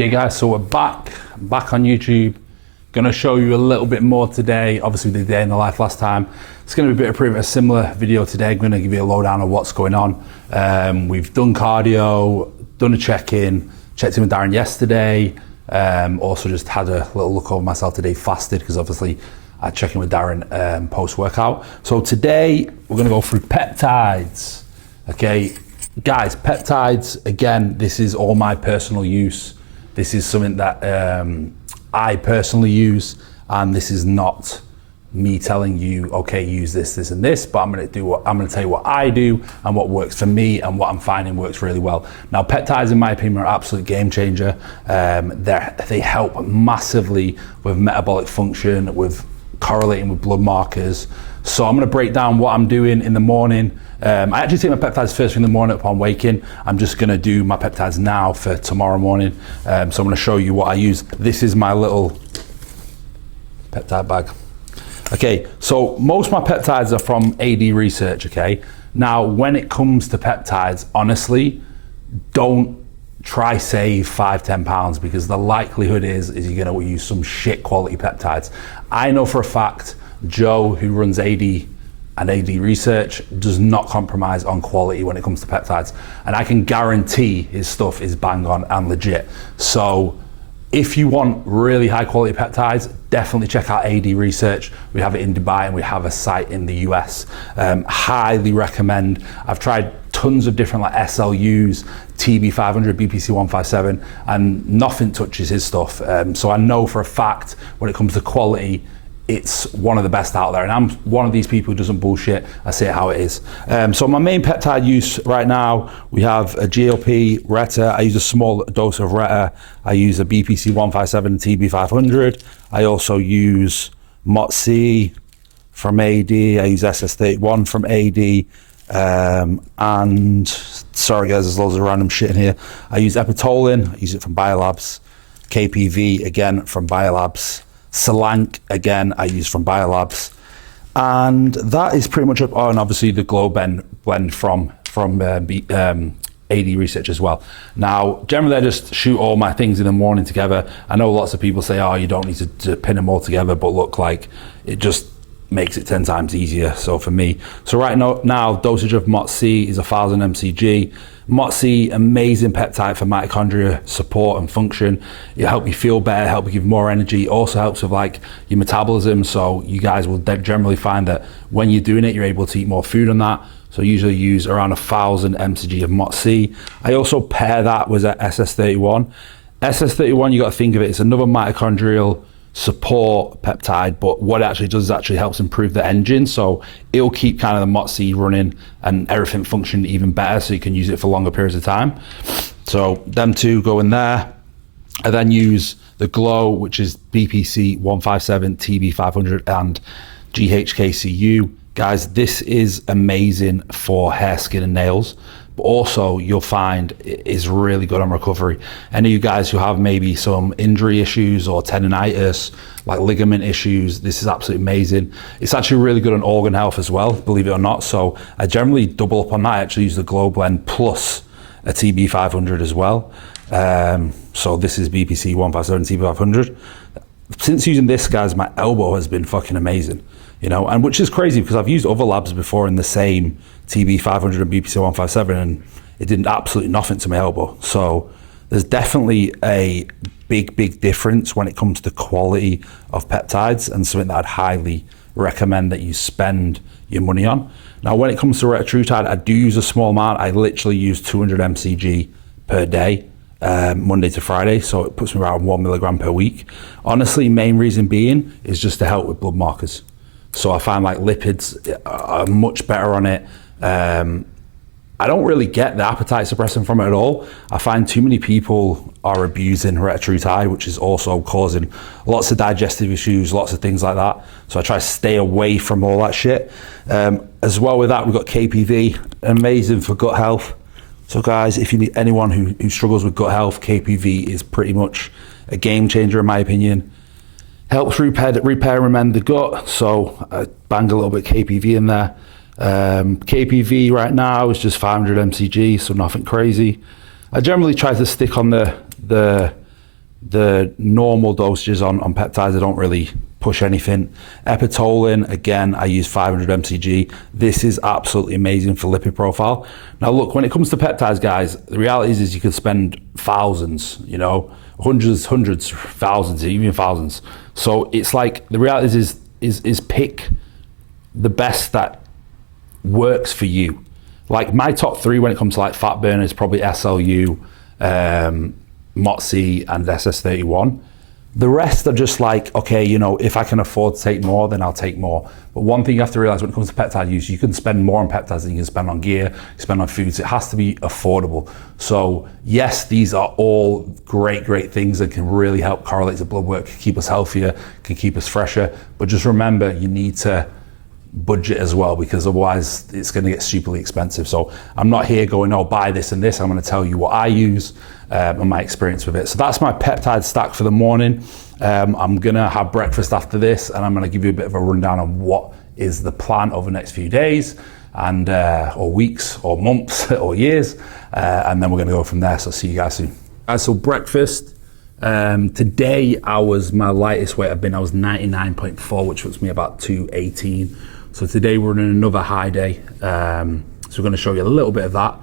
Okay guys, so we're back on YouTube. Gonna show you a little bit more today. Obviously we did day in the life last time. It's gonna be a bit of pretty much a similar video today. I'm gonna give you a lowdown of what's going on. We've done cardio, done a check-in, checked in with Darren yesterday. Also just had a little look over myself today, fasted, because obviously I check in with Darren post-workout. So today we're gonna go through peptides. Okay, guys, peptides, again, this is all my personal use. This is something that I personally use, and this is not me telling you, okay, use this, this, and this, but I'm gonna tell you what I do and what works for me and what I'm finding works really well. Now, peptides, in my opinion, are an absolute game changer. They help massively with metabolic function, with correlating with blood markers. So I'm gonna break down what I'm doing in the morning. I actually take my peptides first thing in the morning upon waking. I'm just gonna do my peptides now for tomorrow morning. So I'm gonna show you what I use. This is my little peptide bag. Okay, so most of my peptides are from AD research, okay? Now, when it comes to peptides, honestly, don't try save 5-10 pounds, because the likelihood is you're gonna use some shit quality peptides. I know for a fact, Joe, who runs AD and AD research, does not compromise on quality when it comes to peptides. And I can guarantee his stuff is bang on and legit. So if you want really high quality peptides, definitely check out AD research. We have it in Dubai and we have a site in the US. Highly recommend. I've tried tons of different like SLUs, TB500, BPC157, and nothing touches his stuff. So I know for a fact when it comes to quality, it's one of the best out there, and I'm one of these people who doesn't bullshit. I say it how it is. So my main peptide use right now, we have a GLP, Reta. I use a small dose of Reta. I use a BPC157, TB500. I also use MOTC from AD. I use SS31 from AD. And sorry guys, there's loads of random shit in here. I use Epitolin. I use it from Biolabs. KPV, again, from Biolabs. Solank, again, I use from Biolabs, and that is pretty much up. Oh, and obviously the Glow blend from AD research as well. Now, generally I just shoot all my things in the morning together. I know lots of people say, oh, you don't need to pin them all together, but look, like, it just makes it 10 times easier. So for me, so right now dosage of MOTC is 1000 mcg. MOTC, amazing peptide for mitochondria support and function. It'll help you feel better, help you give more energy. Also helps with like your metabolism. So you guys will generally find that when you're doing it, you're able to eat more food on that. So I usually use around 1000 mcg of MOTC. I also pair that with SS31. SS31, you got to think of it, it's another mitochondrial support peptide, but what it actually does is actually helps improve the engine. So it'll keep kind of the MOTC running and everything functioning even better, so you can use it for longer periods of time. So them two go in there. I then use the Glow, which is BPC157, TB500, and GHKCU. Guys, this is amazing for hair, skin, and nails. But also you'll find it is really good on recovery. Any of you guys who have maybe some injury issues or tendonitis, like ligament issues, this is absolutely amazing. It's actually really good on organ health as well, believe it or not. So I generally double up on that. I actually use the Glow blend plus a TB500 as well. So this is BPC157 TB500. Since using this, guys, my elbow has been fucking amazing, you know, and which is crazy because I've used other labs before in the same TB500 and BPC157, and it did absolutely nothing to my elbow. So there's definitely a big difference when it comes to quality of peptides, and something that I'd highly recommend that you spend your money on. Now, when it comes to retatrutide, I do use a small amount. I literally use 200 mcg per day, Monday to Friday, so it puts me around 1 milligram per week. Honestly, main reason being is just to help with blood markers. So I find like lipids are much better on it. I don't really get the appetite suppressant from it at all. I find too many people are abusing retatrutide, which is also causing lots of digestive issues, lots of things like that. So I try to stay away from all that shit. As well with that, we've got KPV, amazing for gut health. So guys, if you need anyone who struggles with gut health, KPV is pretty much a game changer in my opinion. Helps repair and mend the gut. So I bang a little bit KPV in there. KPV right now is just 500 mcg, so nothing crazy. I generally try to stick on the The normal dosages on peptides, I don't really push anything. Epitolin, again, I use 500 mcg. This is absolutely amazing for lipid profile. Now look, when it comes to peptides, guys, the reality is you could spend thousands, you know, hundreds, thousands, even thousands. So it's like, the reality is pick the best that works for you. Like my top three when it comes to like fat burn is probably SLU, MOTS-e and SS31. The rest are just like, okay, you know, if I can afford to take more, then I'll take more. But one thing you have to realize when it comes to peptide use, you can spend more on peptides than you can spend on gear, spend on foods. It has to be affordable. So yes, these are all great things that can really help correlate to blood work, keep us healthier, can keep us fresher. But just remember, you need to budget as well, because otherwise it's going to get stupidly expensive. So I'm not here going, oh, buy this and this. I'm going to tell you what I use and my experience with it. So that's my peptide stack for the morning. I'm going to have breakfast after this, and I'm going to give you a bit of a rundown on what is the plan over the next few days and or weeks or months or years, and then we're going to go from there. So see you guys soon. Guys, so breakfast. Today my lightest weight I was 99.4, which puts me about 218. So today we're in another high day. So we're going to show you a little bit of that.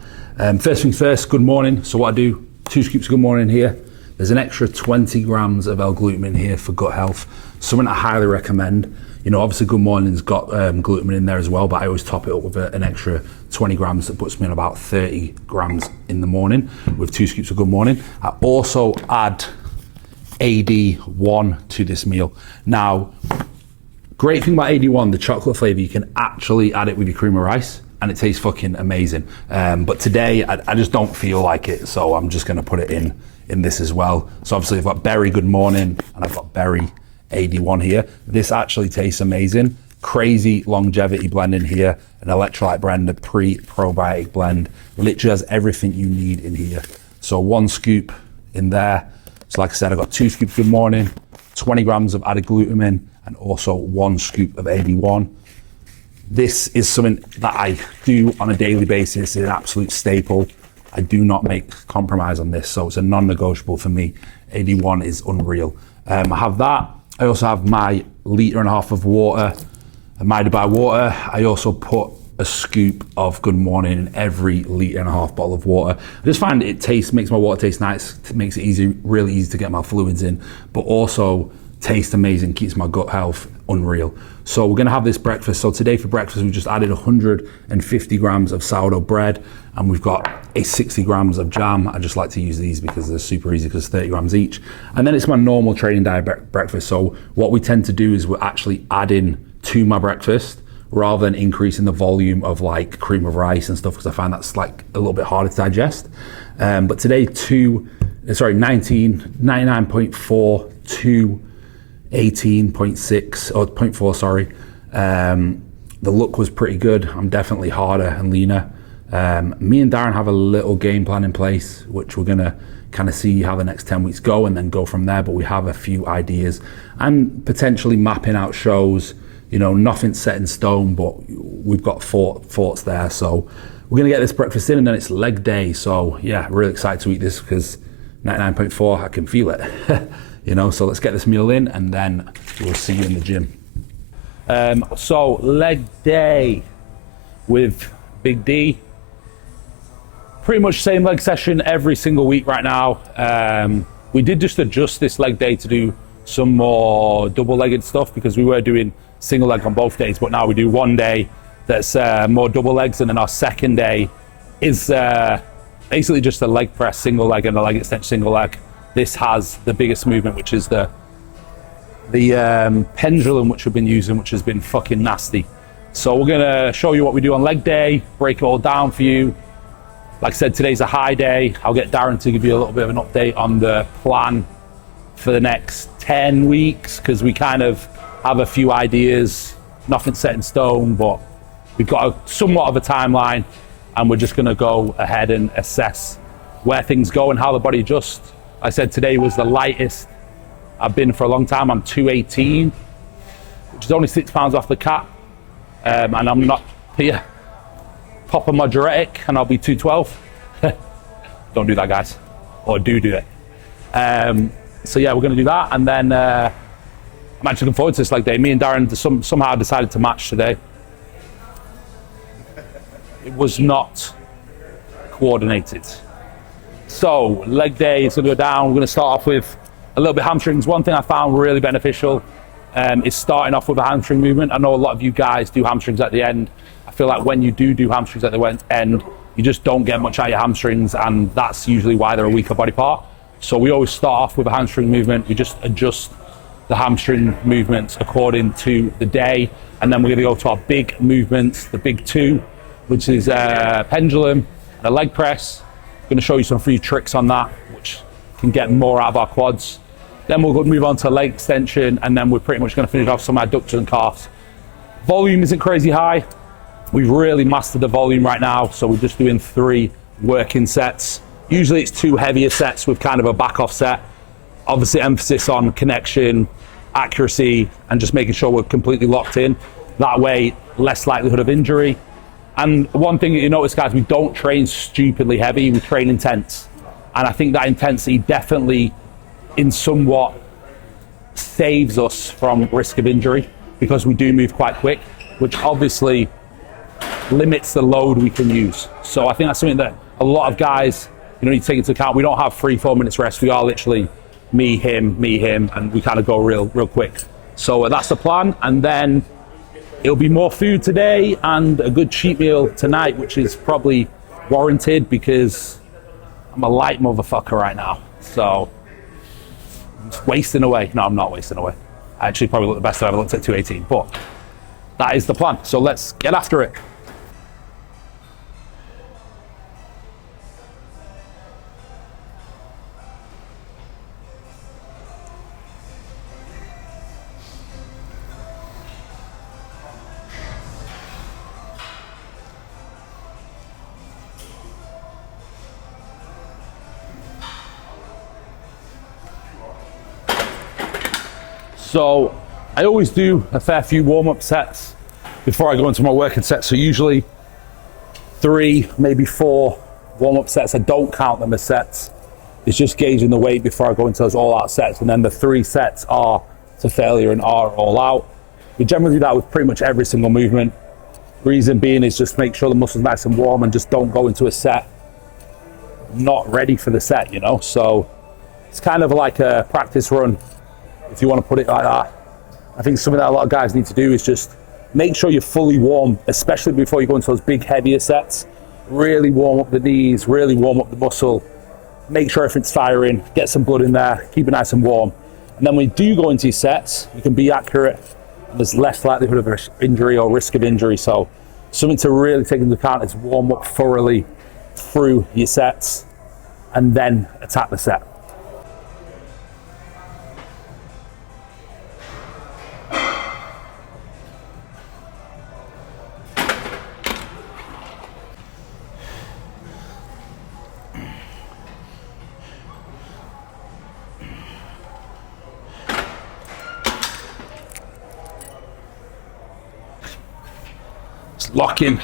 First things first, good morning. So what I do, 2 scoops of good morning here. There's an extra 20 grams of L-glutamine here for gut health. Something I highly recommend. You know, obviously good morning's got glutamine in there as well, but I always top it up with an extra 20 grams. That puts me on about 30 grams in the morning with 2 scoops of good morning. I also add AD1 to this meal. Now, great thing about AD1, the chocolate flavor, you can actually add it with your cream of rice and it tastes fucking amazing. But today I just don't feel like it, so I'm just gonna put it in this as well. So obviously I've got berry good morning and I've got berry AD1 here. This actually tastes amazing. Crazy longevity blend in here, an electrolyte blend, a pre-probiotic blend. Literally has everything you need in here. So 1 scoop in there. So like I said, I've got 2 scoops good morning, 20 grams of added glutamine, and also 1 scoop of AD1. This is something that I do on a daily basis. It's an absolute staple. I do not make compromise on this, so it's a non-negotiable for me. AD1 is unreal. I have that. I also have my 1.5 liters of water, my Dubai water. I also put a scoop of good morning in every 1.5 liter bottle of water. I just find makes my water taste nice. It makes it really easy to get my fluids in, but also tastes amazing, keeps my gut health unreal. So we're gonna have this breakfast. So today for breakfast, we just added 150 grams of sourdough bread, and we've got 60 grams of jam. I just like to use these because they're super easy, because 30 grams each. And then it's my normal training diet breakfast. So what we tend to do is we're actually adding to my breakfast rather than increasing the volume of like cream of rice and stuff, because I find that's like a little bit harder to digest. But today 99.4 to 18.6 or 0.4, sorry. The look was pretty good. I'm definitely harder and leaner. Me and Darren have a little game plan in place, which we're gonna kind of see how the next 10 weeks go and then go from there. But we have a few ideas and potentially mapping out shows. You know, nothing's set in stone, but we've got thoughts there. So we're gonna get this breakfast in, and then it's leg day. So yeah, really excited to eat this because 99.4, I can feel it. You know, so let's get this meal in and then we'll see you in the gym. So leg day with Big D. Pretty much same leg session every single week right now. We did just adjust this leg day to do some more double-legged stuff, because we were doing single leg on both days, but now we do one day that's more double legs, and then our second day is basically just a leg press single leg and a leg extension single leg. This has the biggest movement, which is the pendulum, which we've been using, which has been fucking nasty. So we're gonna show you what we do on leg day, break it all down for you. Like I said, today's a high day. I'll get Darren to give you a little bit of an update on the plan for the next 10 weeks, because we kind of have a few ideas, nothing set in stone, but we've got somewhat of a timeline, and we're just gonna go ahead and assess where things go and how the body adjusts. I said today was the lightest I've been for a long time. I'm 218, which is only 6 pounds off the cap, and I'm not here. Pop a diuretic and I'll be 212. Don't do that, guys, or do it. So yeah, we're going to do that, and then I'm actually looking forward to this leg day. Me and Darren somehow decided to match today. It was not coordinated. So leg day is going to go down. We're going to start off with a little bit hamstrings. One thing I found really beneficial is starting off with a hamstring movement. I know a lot of you guys do hamstrings at the end. I feel like when you do hamstrings at the end, you just don't get much out of your hamstrings, and that's usually why they're a weaker body part. So we always start off with a hamstring movement. We just adjust the hamstring movements according to the day, and then we're going to go to our big movements, the big two, which is a pendulum and a leg press. I'm going to show you some free tricks on that, which can get more out of our quads. Then we'll move on to leg extension, and then we're pretty much going to finish off some adductors and calves. Volume isn't crazy high. We've really mastered the volume right now, so we're just doing 3 working sets. Usually it's 2 heavier sets with kind of a back off set. Obviously emphasis on connection, accuracy, and just making sure we're completely locked in. That way, less likelihood of injury. And one thing that you notice, guys, we don't train stupidly heavy, we train intense. And I think that intensity definitely in somewhat saves us from risk of injury, because we do move quite quick, which obviously limits the load we can use. So I think that's something that a lot of guys, need to take into account. We don't have 3-4 minutes rest. We are literally me, him, and we kind of go real quick. So that's the plan. And then it'll be more food today and a good cheat meal tonight, which is probably warranted because I'm a light motherfucker right now. So I'm just wasting away. No, I'm not wasting away. I actually probably look the best I've ever looked at 218, but that is the plan. So let's get after it. So I always do a fair few warm-up sets before I go into my working set. So usually 3, maybe 4 warm-up sets. I don't count them as sets. It's just gauging the weight before I go into those all-out sets. And then the 3 sets are to failure and are all out. We generally do that with pretty much every single movement. Reason being is just make sure the muscle's nice and warm and just don't go into a set not ready for the set, So it's kind of like a practice run, if you want to put it like that. I think something that a lot of guys need to do is just make sure you're fully warm, especially before you go into those big, heavier sets. Really warm up the knees, really warm up the muscle. Make sure everything's firing, get some blood in there, keep it nice and warm. And then when you do go into your sets, you can be accurate, and there's less likelihood of injury or risk of injury. So something to really take into account is warm up thoroughly through your sets and then attack the set. Lock in.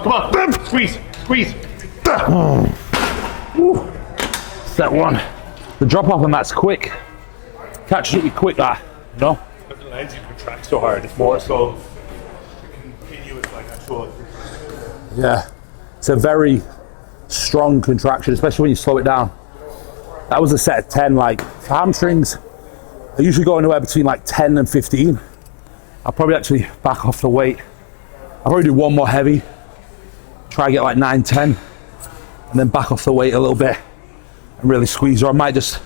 Come on. Squeeze. Set 1. The drop off on that's quick. Catches up with quick, that. No? The legs you contract so hard. It's more so continuous, like actual. Yeah. It's a very strong contraction, especially when you slow it down. That was a set of 10. Like, for hamstrings, I usually go anywhere between like 10 and 15. I'll probably actually back off the weight. I'll probably do one more heavy. Try to get like 9, 10. And then back off the weight a little bit and really squeeze. Or I might just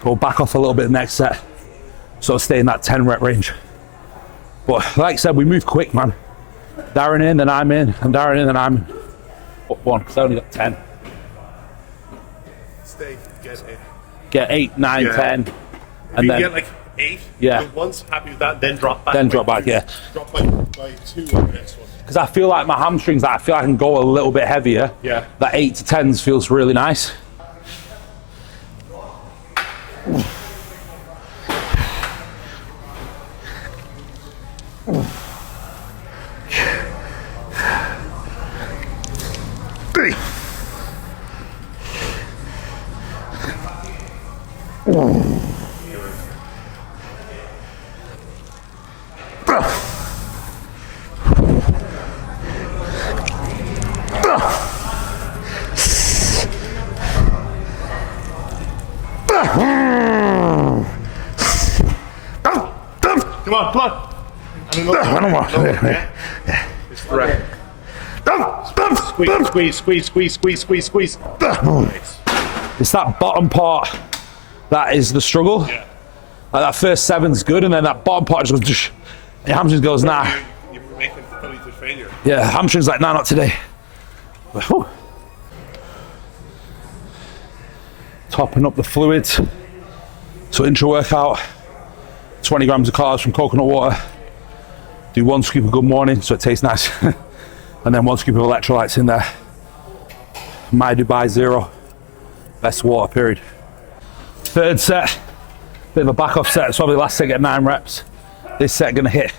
Go back off a little bit the next set. So stay in that 10 rep range. But like I said, we move quick, man. Darren in, then I'm in, and Darren in, then I'm in. Up one, because I only got 10. Stay, get 8. Get 8, 9, 10. If And you then get like 8, yeah. once happy with that, then drop back. Then drop back, yeah. Drop by 2 on the next one. Because I feel like my hamstrings, I feel I can go a little bit heavier. Yeah. That 8 to 10s feels really nice. Come on, come on. Yeah. It's the rep. Squeeze. Nice. It's that bottom part that is the struggle. Yeah. Like that first 7's good, and then that bottom part just goes, your hamstrings goes, nah. You're making fully to failure. Yeah, hamstrings like, nah, not today. Whew. Topping up the fluids. So intra workout, 20 grams of carbs from coconut water. Do 1 scoop of good morning so it tastes nice. And then 1 scoop of electrolytes in there. My Dubai Zero. Best water, period. Third set, bit of a back off set. So probably last set get 9 reps. This set gonna hit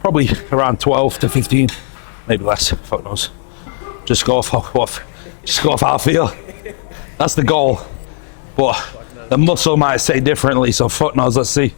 probably around 12 to 15, maybe less, fuck knows. Just go off how I feel. That's the goal. But the muscle might say differently, so fuck knows, let's see.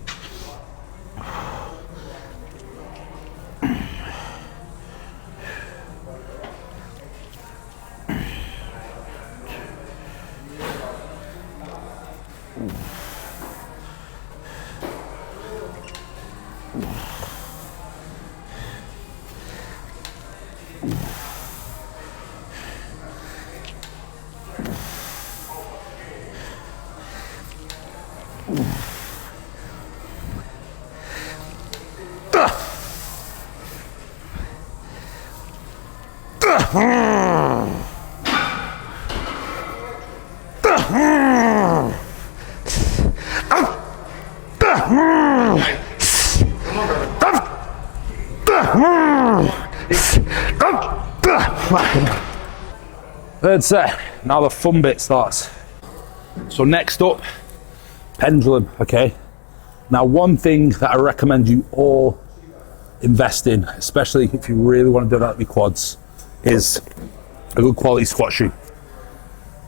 Third set, now the fun bit starts. So next up, pendulum, okay? Now one thing that I recommend you all invest in, especially if you really want to develop your quads, is a good quality squat shoe.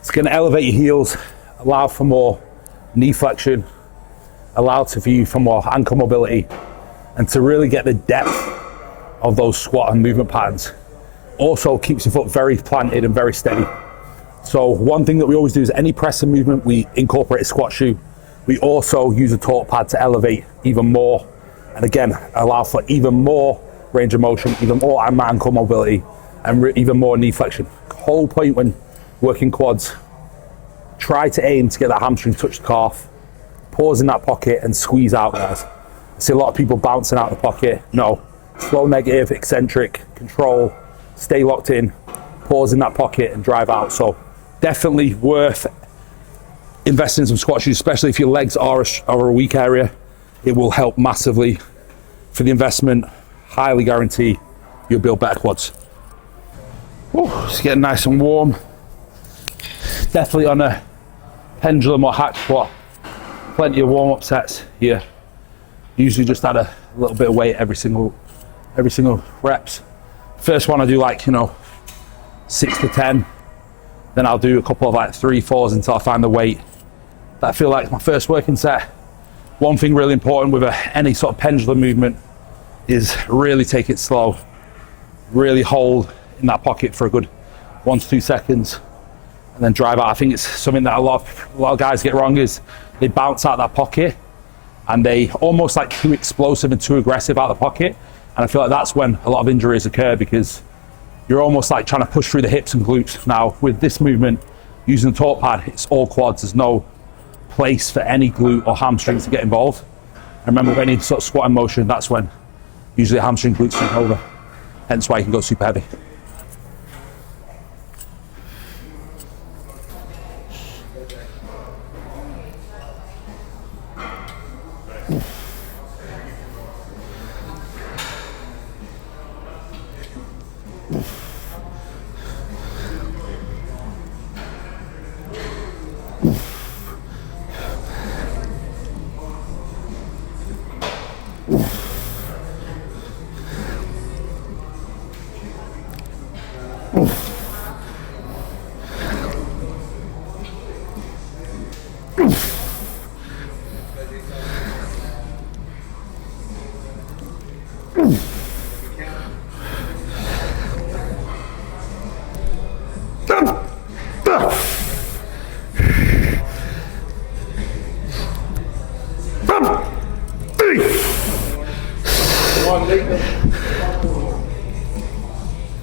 It's going to elevate your heels, allow for more knee flexion, allow for you for more ankle mobility, and to really get the depth of those squat and movement patterns. Also keeps your foot very planted and very steady. So one thing that we always do is any press and movement, we incorporate a squat shoe. We also use a torque pad to elevate even more, and again, allow for even more range of motion, even more ankle mobility, and even more knee flexion. Whole point when working quads, try to aim to get that hamstring touch the calf, pause in that pocket and squeeze out, guys. I see a lot of people bouncing out of the pocket. No, slow negative, eccentric, control, stay locked in, pause in that pocket and drive out. So definitely worth investing in some squat shoes, especially if your legs are a weak area. It will help massively for the investment. Highly guarantee you'll build better quads. Ooh, it's getting nice and warm. Definitely on a pendulum or hack squat. Plenty of warm-up sets here. Usually just add a little bit of weight every single reps. First one I do 6 to 10. Then I'll do a couple of 3-4s until I find the weight that I feel like is my first working set. One thing really important with any sort of pendulum movement is really take it slow. Really hold in that pocket for a good 1 to 2 seconds and then drive out. I think it's something that a lot of guys get wrong is they bounce out that pocket and they almost too explosive and too aggressive out of the pocket. And I feel like that's when a lot of injuries occur because you're almost trying to push through the hips and glutes. Now with this movement, using the torque pad, it's all quads. There's no place for any glute or hamstring to get involved. And remember, when you sort of squatting motion, that's when usually hamstring glutes take over. Hence why you can go super heavy.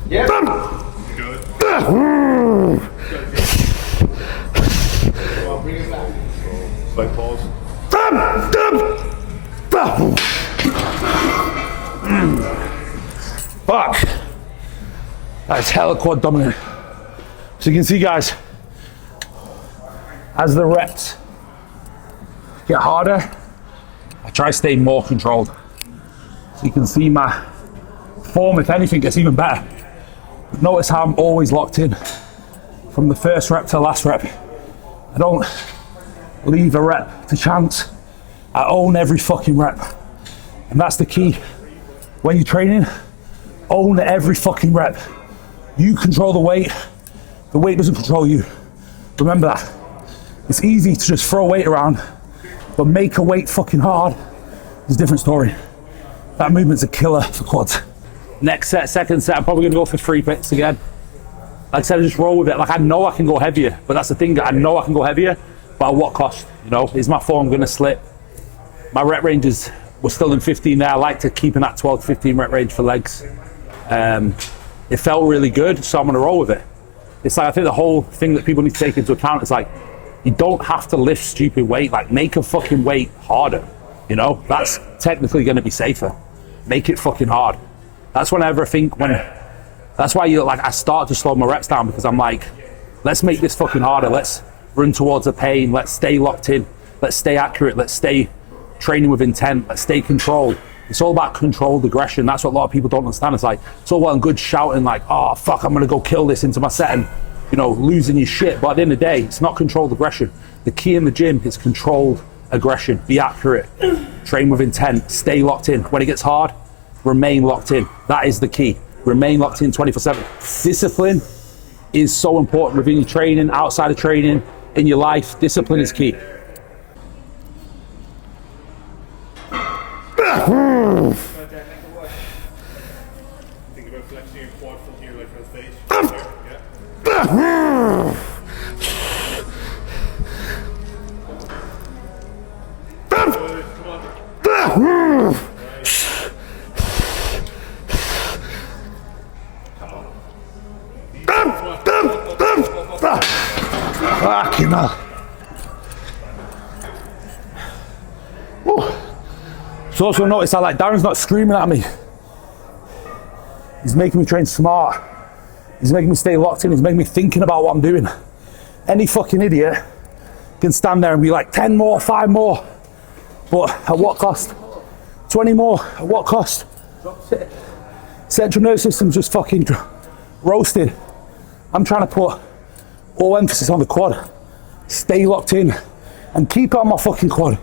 Yeah. Good. Bring it back. Slight pause. Fuck. That's hella quad dominant. So you can see, guys, as the reps get harder, I try to stay more controlled. So you can see my form, if anything, gets even better. Notice how I'm always locked in from the first rep to the last rep. I don't leave a rep to chance. I own every fucking rep. And that's the key. When you're training, own every fucking rep. You control the weight doesn't control you. Remember that. It's easy to just throw weight around, but make a weight fucking hard is a different story. That movement's a killer for quads. Next set, second set, I'm probably gonna go for 3 picks again. Like I said, I just roll with it. Like, I know I can go heavier, but that's the thing, I know I can go heavier, but at what cost? You know, is my form gonna slip? My rep ranges were still in 15 there. I like to keep in that 12 to 15 rep range for legs. It felt really good, so I'm gonna roll with it. It's like, I think the whole thing that people need to take into account is like, you don't have to lift stupid weight. Like, make a fucking weight harder, you know? That's technically gonna be safer. Make it fucking hard. That's whenever I think that's why I start to slow my reps down, because I'm like, let's make this fucking harder. Let's run towards the pain. Let's stay locked in. Let's stay accurate. Let's stay training with intent. Let's stay controlled. It's all about controlled aggression. That's what a lot of people don't understand. It's like, it's all well and good shouting like, oh fuck, I'm gonna go kill this into my set and, you know, losing your shit. But at the end of the day, it's not controlled aggression. The key in the gym is controlled aggression. Be accurate. Train with intent. Stay locked in. When it gets hard, remain locked in. That is the key. Remain locked in 24/7. Discipline is so important within your training, outside of training, in your life. Discipline is key. Think about flexing your quad from here, like from the face. Yeah. Good. Come on. Fucking hell. So also notice how Darren's not screaming at me. He's making me train smart. He's making me stay locked in. He's making me thinking about what I'm doing. Any fucking idiot can stand there and be like, 10 more, 5 more. But at what cost? 20 more, at what cost? Central nervous system's just fucking roasted. I'm trying to put all emphasis on the quad. Stay locked in and keep it on my fucking quad.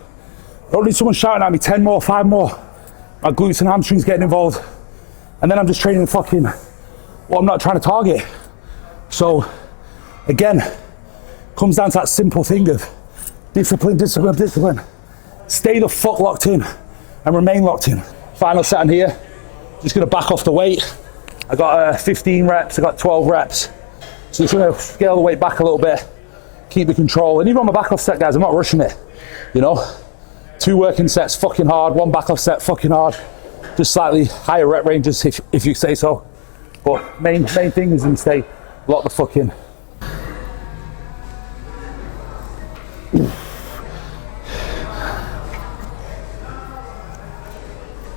I don't need someone shouting at me, 10 more, 5 more. My glutes and hamstrings getting involved. And then I'm just training fucking what I'm not trying to target. So again, comes down to that simple thing of discipline, discipline, discipline. Stay the fuck locked in and remain locked in. Final set in here, just gonna back off the weight. I got 15 reps, I got 12 reps. So just gonna scale the weight back a little bit, keep the control. And even on my back off set, guys, I'm not rushing it, you know? 2 working sets, fucking hard, 1 back off set, fucking hard. Just slightly higher rep ranges, if you say so. But main thing is to stay locked the fuck in.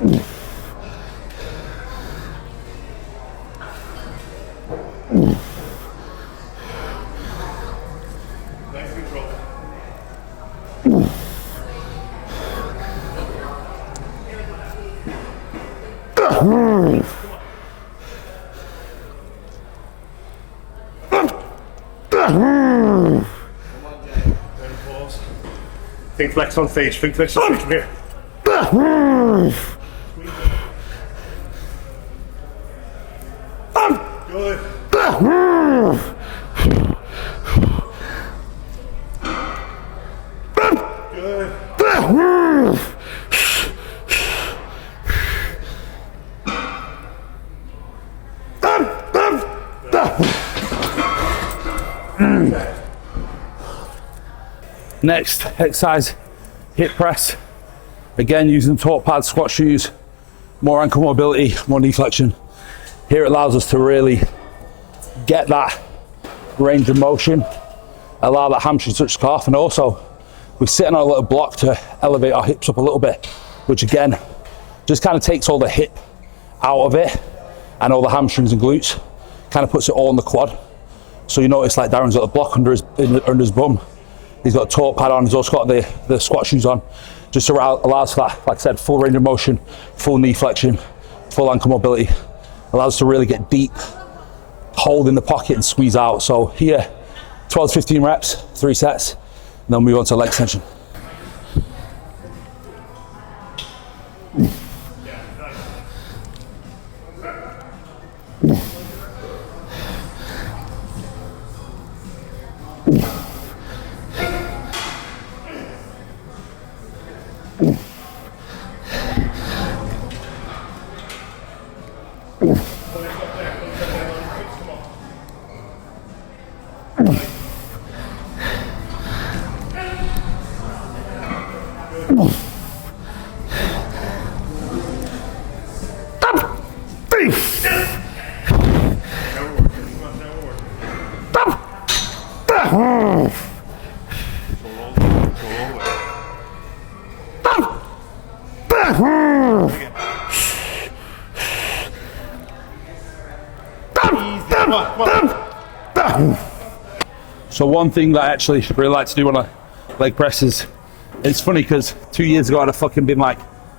Nice control. Think flex on stage. Think flex on stage from here. Good. Good. Next exercise, hip press. Again, using torque pad, squat shoes, more ankle mobility, more knee flexion. Here it allows us to really get that range of motion, allow that hamstring to touch the calf, and also we sit on a little block to elevate our hips up a little bit, which again, just kind of takes all the hip out of it and all the hamstrings and glutes, kind of puts it all in the quad. So you notice like Darren's got the block under his bum. He's got a torque pad on, he's also got the squat shoes on. Just allows for that, like I said, full range of motion, full knee flexion, full ankle mobility. Allows us to really get deep, hold in the pocket and squeeze out. So here, 12 to 15 reps, 3 sets, and then move on to leg extension. So one thing that I actually really like to do on a leg press is, it's funny because 2 years ago I'd have fucking been like,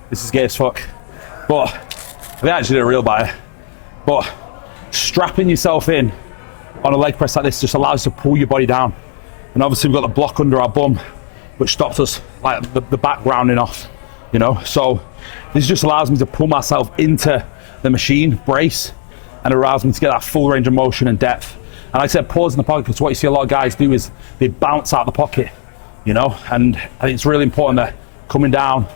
this is gay as fuck. But they actually did a real buy. But strapping yourself in on a leg press like this just allows you to pull your body down. And obviously we've got the block under our bum, which stops us like the back grounding off, you know? So this just allows me to pull myself into the machine, brace, and allows me to get that full range of motion and depth. And like I said, pause in the pocket, because what you see a lot of guys do is they bounce out the pocket, you know? And I think it's really important that coming down,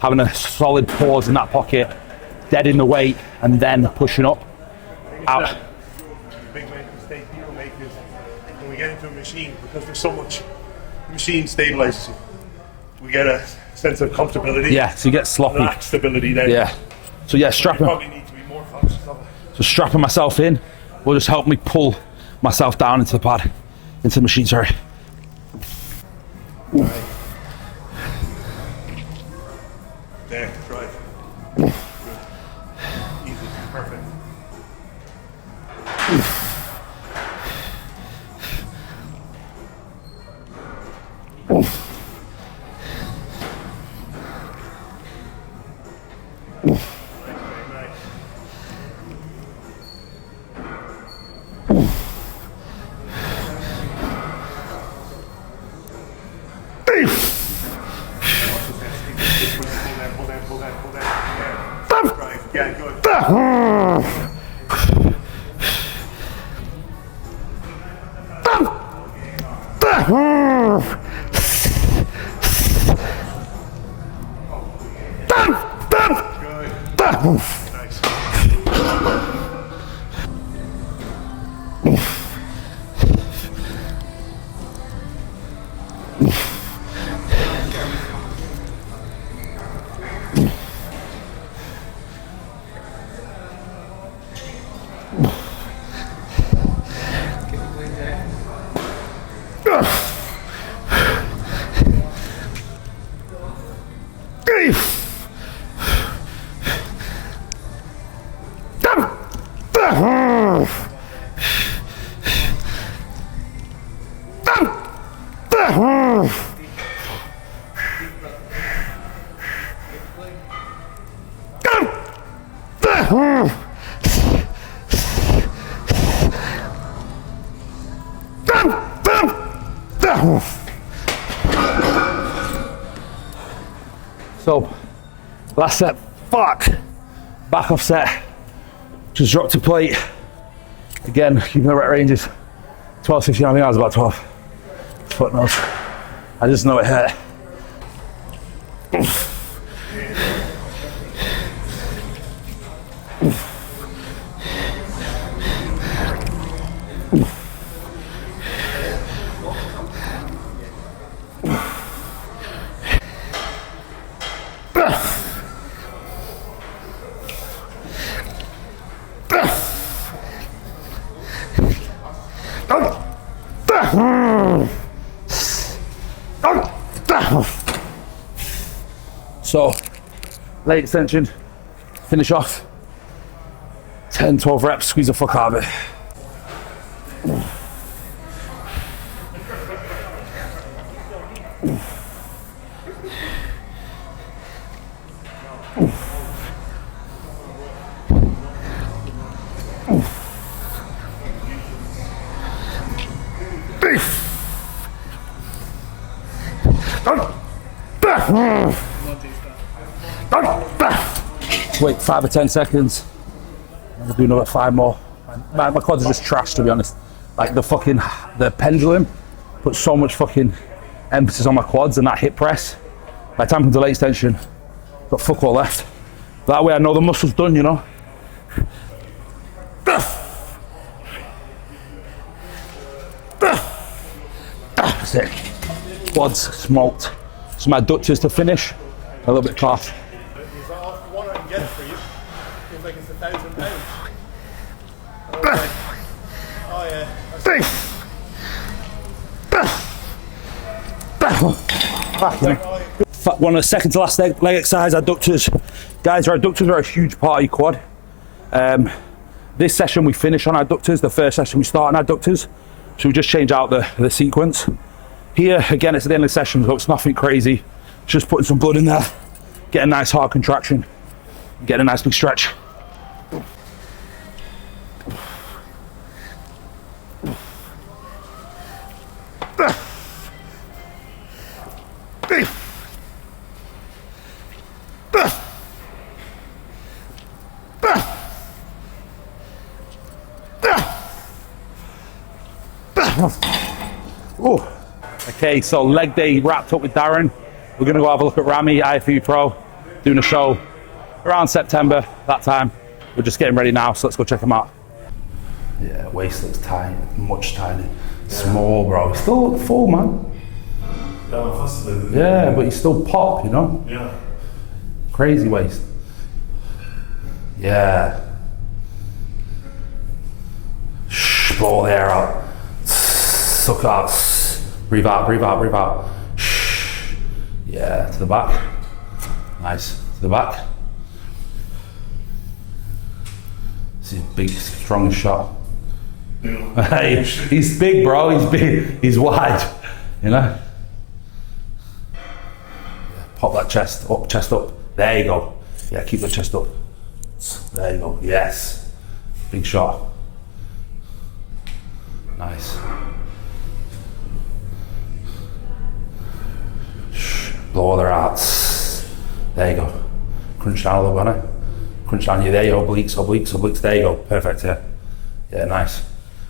having a solid pause in that pocket, dead in the weight, and then pushing up, out. The big mistake people make is when we get into a machine, because there's so much machine stabilizes you, we get a sense of comfortability. Yeah, so you get sloppy. Lack stability then. Yeah. So yeah, You strapping. probably need to be more conscious of it. So strapping myself in will just help me pull myself down into the pad, into the machine, sorry. Right. There, drive. Good. Easy, perfect. Yeah, good. Good. Nice. So, last set, fuck. Back off set. Just dropped a plate. Again, keeping the rep ranges. 12, 15, I think I was about 12. Fuck knows. I just know it hurt. So, leg extension, finish off, 10, 12 reps, squeeze the fuck out of it. Wait 5 or 10 seconds. I'll do another 5 more. My quads are just trash, to be honest. Like the pendulum puts so much fucking emphasis on my quads and that hip press. By the time I come to leg extension, got fuck all left. That way I know the muscle's done, you know. That's it. Quads smoked. So my adductors to finish, a little bit calf. Is that off the one I can get it for you? Feels like it's £1,000. Oh yeah. One of the second to last leg exercise, adductors. Guys, our adductors are a huge part of your quad. This session we finish on adductors, the first session we start on adductors. So we just change out the sequence. Here, again, it's at the end of the session, so it's nothing crazy. Just putting some blood in there, get a nice hard contraction, get a nice big stretch. Ooh. Okay, so leg day wrapped up with Darren. We're gonna go have a look at Rami, IFU Pro, doing a show around September, that time. We're just getting ready now, so let's go check him out. Yeah, waist looks tiny, much tiny. Small, bro. He's still look full, man. Yeah, but he's still pop, you know? Yeah. Crazy waist. Yeah. Shh, blow the air out. Suck out. Breathe out, breathe out, breathe out. Shh. Yeah, to the back. Nice. To the back. This is big, strong shot. Hey, he's big, bro. He's big. He's wide. You know? Yeah, pop that chest up, chest up. There you go. Yeah, keep the chest up. There you go. Yes. Big shot. Nice. Blow their arts. There you go. Crunch down a little bit on it. Crunch down you there, your obliques, obliques, obliques. There you go. Perfect, yeah. Yeah, nice.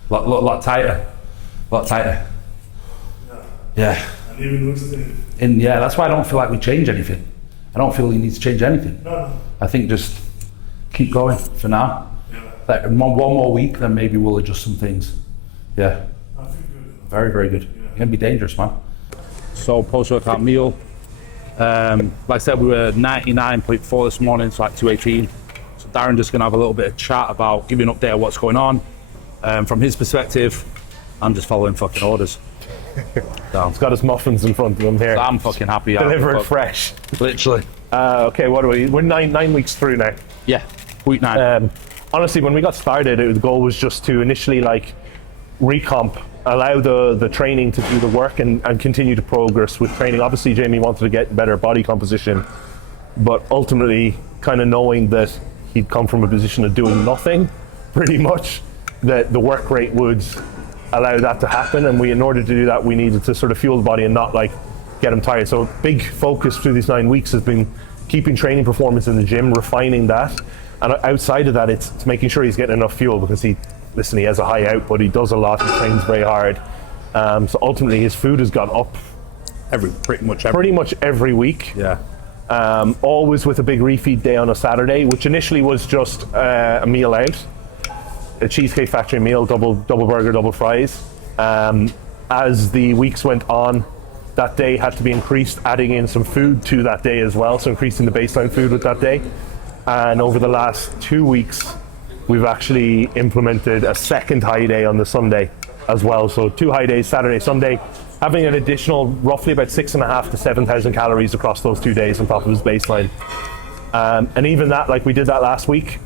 Lot tighter. Lot tighter. Yeah. And even looks Yeah, that's why I don't feel like we change anything. I don't feel you need to change anything. No. I think just keep going for now. Yeah. Like one more week, then maybe we'll adjust some things. Yeah. I feel good. Very, very good. Yeah. You're gonna be dangerous, man. So post-workout meal. Like I said, we were 99.4 this morning, so like 218. So Darren just gonna have a little bit of chat about giving an update of what's going on. From his perspective, I'm just following fucking orders. So, He's got his muffins in front of him here. I'm fucking happy. Delivered fresh. Literally. Okay, what are we? We're nine weeks through now. Yeah, week 9. Honestly, when we got started, the goal was just to initially like recomp, allow the training to do the work and continue to progress with training. Obviously, Jamie wanted to get better body composition, but ultimately kind of knowing that he'd come from a position of doing nothing, pretty much, that the work rate would allow that to happen. And in order to do that, we needed to sort of fuel the body and not like get him tired. So big focus through these 9 weeks has been keeping training performance in the gym, refining that. And outside of that, it's making sure he's getting enough fuel, because he has a high output, he does a lot, he trains very hard. So ultimately his food has gone up Pretty much every week. Yeah. Always with a big refeed day on a Saturday, which initially was just a meal out, a Cheesecake Factory meal, double burger, double fries. As the weeks went on, that day had to be increased, adding in some food to that day as well, so increasing the baseline food with that day. And over the last 2 weeks, we've actually implemented a second high day on the Sunday as well. So 2 high days, Saturday, Sunday, having an additional roughly about 6,500 to 7,000 calories across those 2 days on top of his baseline. And even that, like we did that last week,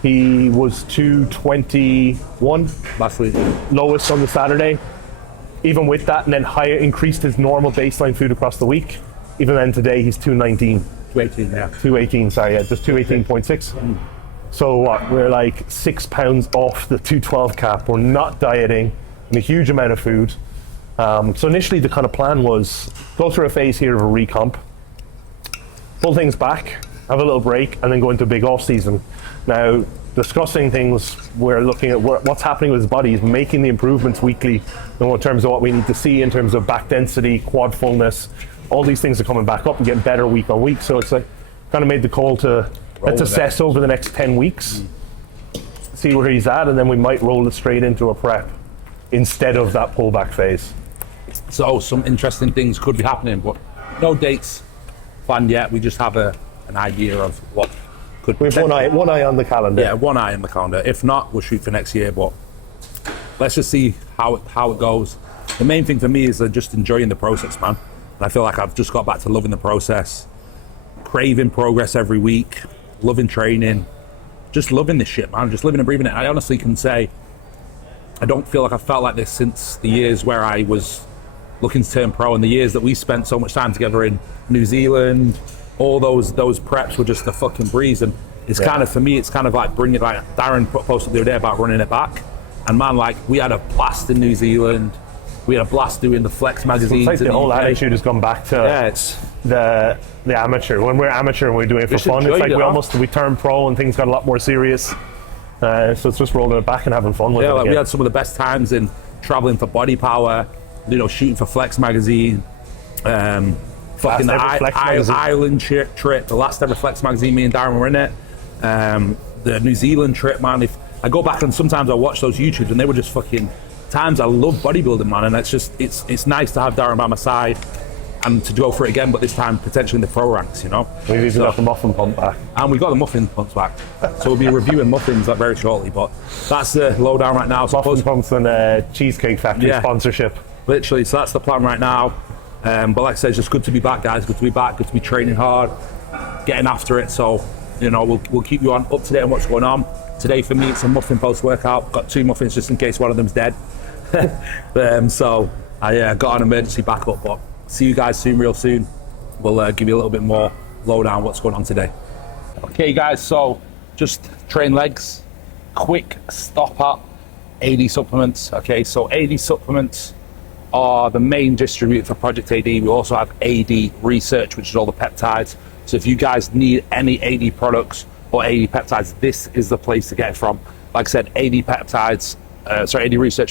he was 221 last week, lowest on the Saturday. Even with that, and then higher, increased his normal baseline food across the week. Even then today, he's 219. 218, yeah. 218, sorry, yeah, just 218.6. So what, we're like 6 pounds off the 212 cap. We're not dieting, and a huge amount of food. So initially the kind of plan was go through a phase here of a recomp, pull things back, have a little break, and then go into a big off season. Now, discussing things, we're looking at what's happening with his body. He's making the improvements weekly in terms of what we need to see in terms of back density, quad fullness. All these things are coming back up and getting better week on week. So it's like kind of made the call to let's assess over the next 10 weeks, see where he's at, and then we might roll it straight into a prep instead of that pullback phase. So some interesting things could be happening, but no dates planned yet. We just have an idea of what could. We have one eye on the calendar. Yeah, one eye on the calendar. If not, we'll shoot for next year. But let's just see how it goes. The main thing for me is just enjoying the process, man. And I feel like I've just got back to loving the process, craving progress every week, loving training, just loving this shit, man. Just living and breathing it. I honestly can say I don't feel like I've felt like this since the years where I was looking to turn pro, and the years that we spent so much time together in New Zealand. All those preps were just a fucking breeze. And it's kind of, for me, it's kind of like bringing, like Darren posted the other day about running it back. And man, like we had a blast in New Zealand. We had a blast doing the Flex magazines. It's like the whole attitude has gone back to it's the amateur. When we're amateur and we're doing it for fun, it's like we turned pro and things got a lot more serious. So it's just rolling it back and having fun with it. Like we had some of the best times in traveling for Body Power, shooting for Flex magazine, fucking the Ireland trip, the last ever Flex magazine, me and Darren were in it. The New Zealand trip, man. If I go back and sometimes I watch those YouTubes and they were just fucking times I love bodybuilding, man. And it's nice to have Darren by my side and to go for it again, but this time potentially in the pro ranks, We've even got the muffin pump back. And we got the muffin pumps back. So we'll be reviewing muffins very shortly, but that's the lowdown right now. So muffin pumps and Cheesecake Factory sponsorship. Literally, so that's the plan right now. But like I said, it's just good to be back, guys. Good to be back, good to be training hard, getting after it. So, we'll keep you up to date on what's going on. Today for me, it's a muffin post-workout. Got 2 muffins just in case one of them's dead. So I got an emergency backup, but see you guys soon, real soon. We'll give you a little bit more lowdown what's going on today. Okay, guys, so just train legs. Quick stop at AD supplements. Okay, so AD supplements are the main distributor for Project AD. We also have AD Research, which is all the peptides. So if you guys need any AD products or AD peptides, this is the place to get it from. Like I said, AD Research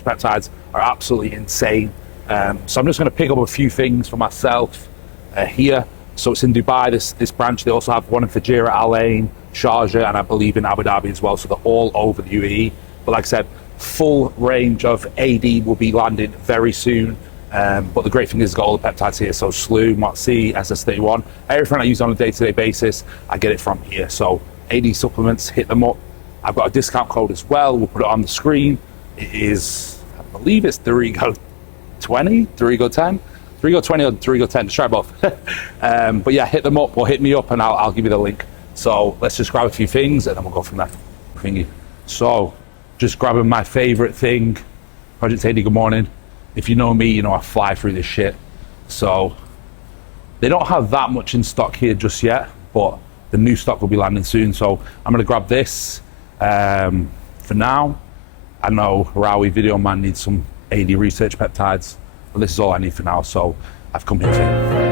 peptides are absolutely insane. So I'm just going to pick up a few things for myself here. So it's in Dubai, this branch. They also have one in Fujairah, Al Ain, Sharjah, and I believe in Abu Dhabi as well. So they're all over the UAE. But like I said, full range of AD will be landing very soon. But the great thing is, it's got all the peptides here. So SLU, MOTC, SS31, everything I use on a day-to-day basis, I get it from here. So AD supplements, hit them up. I've got a discount code as well. We'll put it on the screen. It is, I believe it's Dorigo 20, Dorigo 10, Dorigo 20 or Dorigo 10. Just try both. But yeah, hit them up or hit me up and I'll give you the link. So let's just grab a few things and then we'll go from there. Thingy. So just grabbing my favorite thing. Project AD, good morning. If you know me, I fly through this shit. So they don't have that much in stock here just yet, but the new stock will be landing soon. So I'm gonna grab this for now. I know Rawi Video Man needs some AD research peptides, but this is all I need for now. So I've come here to.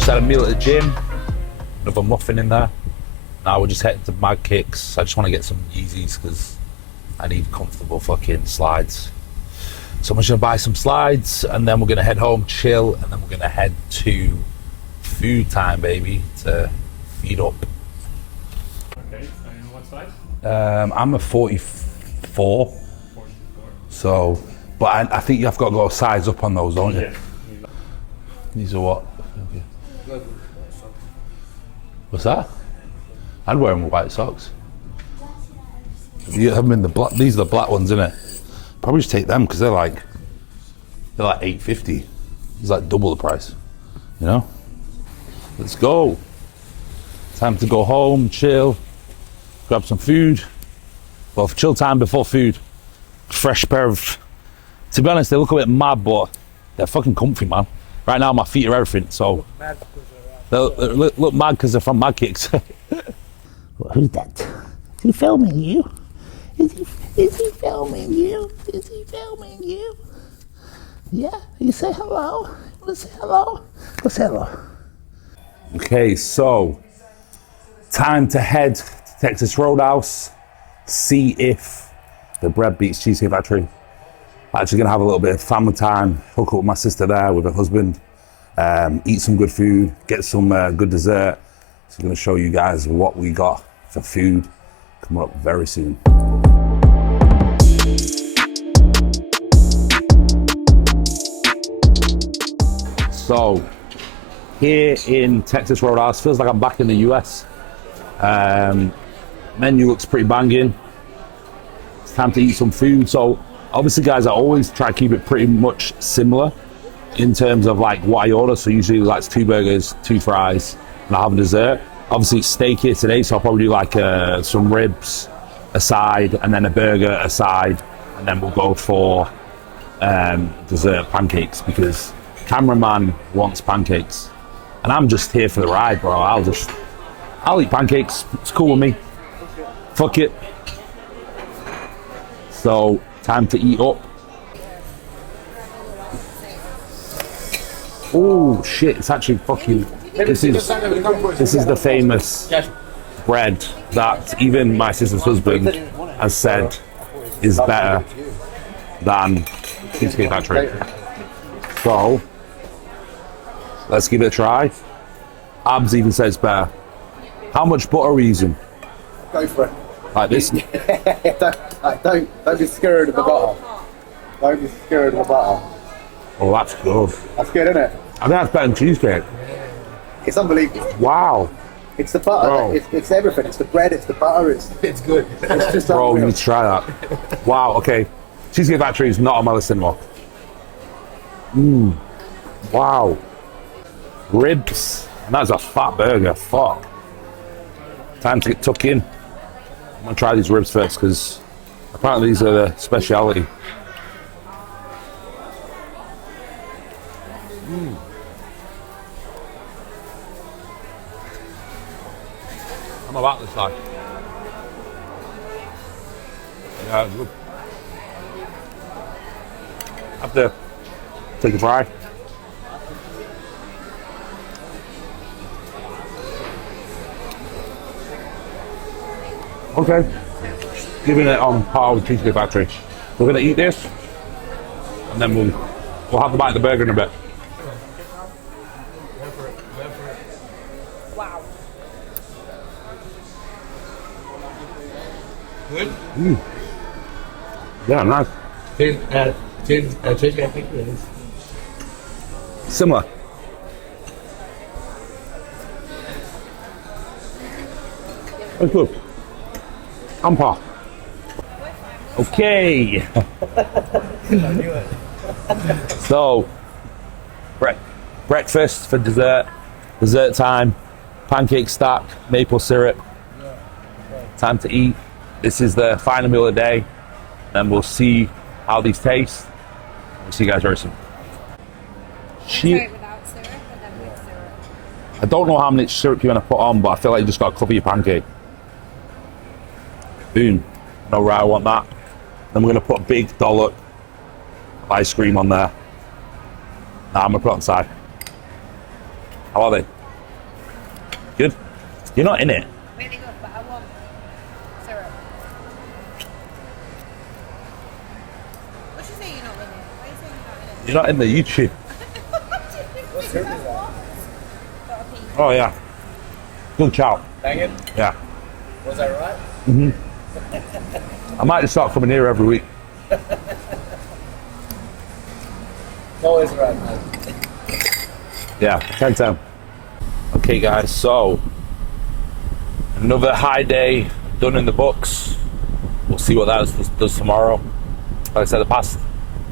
Had a meal at the gym, another muffin in there. Now we're just heading to Mag Kicks. I just want to get some Yeezys because I need comfortable fucking slides. So I'm just gonna buy some slides and then we're gonna head home, chill, and then we're gonna head to food time, baby, to feed up. Okay, and what size? I'm a 44. 44. So, but I think you've got to go size up on those, don't you? Yeah. These are what? What's that? I'd wear them with white socks. You have them in the black. These are the black ones, isn't it? Probably just take them because they're like $8.50. It's like double the price. You know. Let's go. Time to go home, chill, grab some food. Well, chill time before food. Fresh pair of. To be honest, they look a bit mad, but they're fucking comfy, man. Right now, my feet are everything. So. They look mad because they're from Mag Kicks. Well, who's that? Is he filming you? Is he filming you? Is he filming you? Yeah? You say hello? You wanna say hello? Go say hello. Okay, so time to head to Texas Roadhouse, see if the bread beats Cheesecake Factory. I'm actually gonna have a little bit of family time, hook up with my sister there with her husband. Eat some good food, get some good dessert. So I'm going to show you guys what we got for food coming up very soon. So here in Texas Roadhouse, feels like I'm back in the US. Menu looks pretty banging. It's time to eat some food. So obviously guys, I always try to keep it pretty much similar in terms of like what I order. So usually like 2 burgers, 2 fries, and I'll have a dessert. Obviously it's steak here today, so I'll probably do like some ribs aside, and then a burger aside, and then we'll go for dessert pancakes because cameraman wants pancakes. And I'm just here for the ride, bro. I'll eat pancakes, it's cool with me. Fuck it. So time to eat up. Oh shit, it's actually fucking, this is the famous bread that even my sister's husband has said is better than Cheesecake Factory. So, let's give it a try. Abs even says better. How much butter are we using? Go for it. Like this? don't be scared of the butter. Don't be scared of the butter. Oh, that's good. That's good, isn't it? I think that's better than cheesecake. It's unbelievable. Wow. It's the butter. Bro. It's everything. It's the bread. It's the butter. It's good. It's just Bro, you unreal. need to try that. Wow, okay. Cheesecake Factory is not on my list anymore. Wow. Ribs. And that's a fat burger. Fuck. Time to get tucked in. I'm gonna try these ribs first because apparently these are the speciality. I'm about this side. Yeah, it's good. Have to take a fry. Okay, giving it on par with Cheesecake Factory. We're gonna eat this, and then we'll have the bite of the burger in a bit. Wow. Good? Yeah, nice. Cheesecake Factory is. Similar. That's good. On par. Okay. So, breakfast for dessert. Dessert time. Pancake stack, maple syrup. Time to eat. This is the final meal of the day. Then we'll see how these taste. We'll see you guys very soon. Try it without syrup and then with syrup. I don't know how much syrup you're gonna put on, but I feel like you just gotta cover your pancake. Boom. I know where I want that. Then we're gonna put a big dollop of ice cream on there. Now I'm gonna put it on the side. How are they? Good? You're not in it. Really good, but I want syrup. What you say you're not in it? Why are you saying you're not in it? You're not in the YouTube. Oh yeah. Good chow. Banging? Yeah. Was that right? I might just start coming here every week. Always right, mate. Yeah, 10-10. Okay guys, so another high day done in the books. We'll see what that does tomorrow. Like I said, the past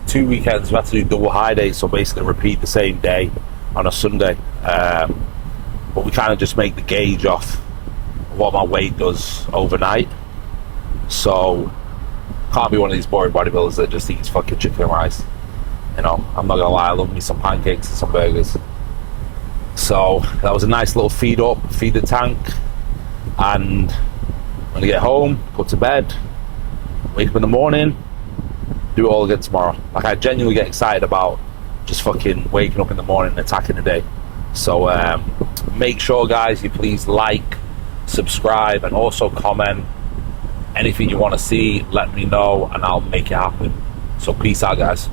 2 weekends we had to do double high days, so basically repeat the same day on a Sunday. But we kind of just make the gauge off what my weight does overnight. So can't be one of these boring bodybuilders that just eats fucking chicken and rice. You know, I'm not gonna lie, I love me some pancakes and some burgers. So that was a nice little feed the tank, and I'm gonna get home, go to bed, wake up in the morning, do it all again tomorrow. Like, I genuinely get excited about just fucking waking up in the morning and attacking the day. So make sure guys, you please like, subscribe, and also comment anything you want to see. Let me know and I'll make it happen. So peace out guys.